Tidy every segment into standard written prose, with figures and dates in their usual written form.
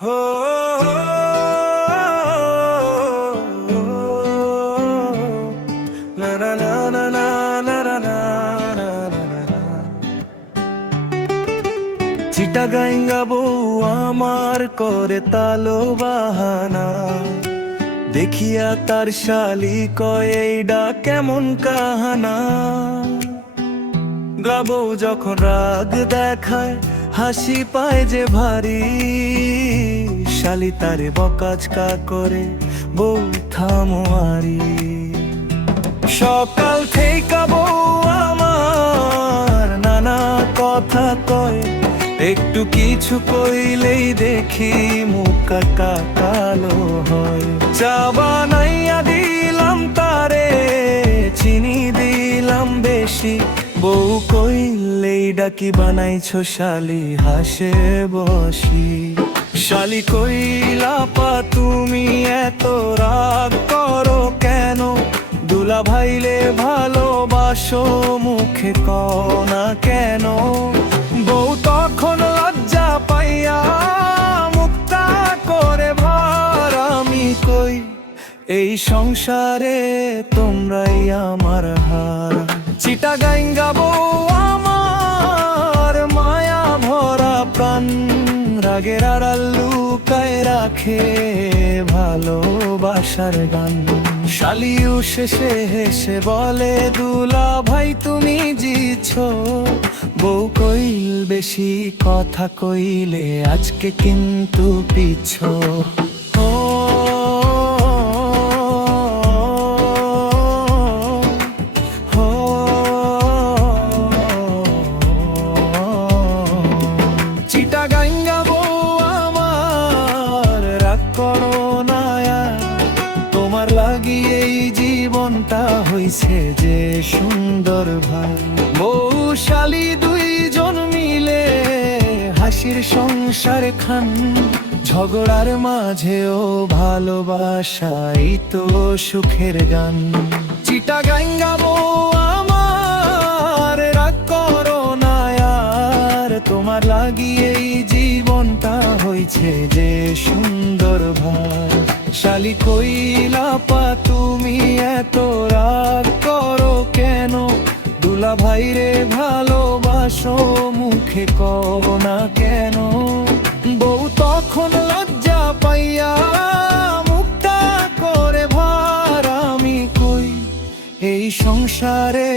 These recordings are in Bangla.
হো না না না না না না না না না না। চিটাগাঙ্গা বউ আমার করে তালো বাহানা, দেখিয়া তার শালি কয় এইডা কেমন কাহানা। গাবো যখন রাগ দেখায় হাসি পায় যে ভারী, শালি তারে বকাঝকা করে বউ থামোয়ারি। সকাল থেকে বউ আমার নানা কথা কয়, একটু কিছু কইলেই দেখি মুখ কালো হয়। চা বানাইয়া দিলাম তারে, চিনি দিলাম বেশি, বউ কইলেই ডাকি বানাইছো শালি, হাসে বসি। শালি কইলা পা তুমি এত রাগ করো কেন, দুলা ভাইলে ভালোবাসো মুখে কও না কেন। বউ তখন লজ্জা পাইয়া মুক্তা করে ভার, আমি কই এই সংসারে তোমরাই আমার হার। চিটাগাঙ্গা বউ আমার মায়া ভরা প্রাণ, রাগের আড়াল লুকায় রাখে ভালোবাসার গান। শালিও শেষে হেসে বলে দুলা ভাই তুমি জিতছো, বউ কইল বেশি কথা কইলে আজকে কিন্তু পিছো। চিটাগাঙ্গা বউ আমার রাগ করো না, তোমার লাগি এই জীবনটা হইছে যে সুন্দর ভাই। বউ শালি দুইজন মিলে হাসির সংসার খান, ঝগড়ার মাঝেও ভালোবাসাই তো সুখের গান। চিটাগাঙ্গা বউ আমার রাগ করো না, তোমার লাগি এই জীবনটা হইছে যে সুন্দর ভাই। শালি কইলা পা তুমি এত রাগ করো কেন, দুলা ভাইরে ভালোবাসো মুখে কও না কেন। বউ তখন লজ্জা পাইয়া মুক্তা করে ভার, আমি কই এই সংসারে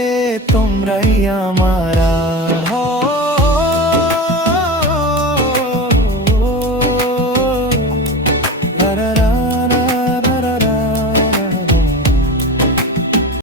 তোমরাই আমার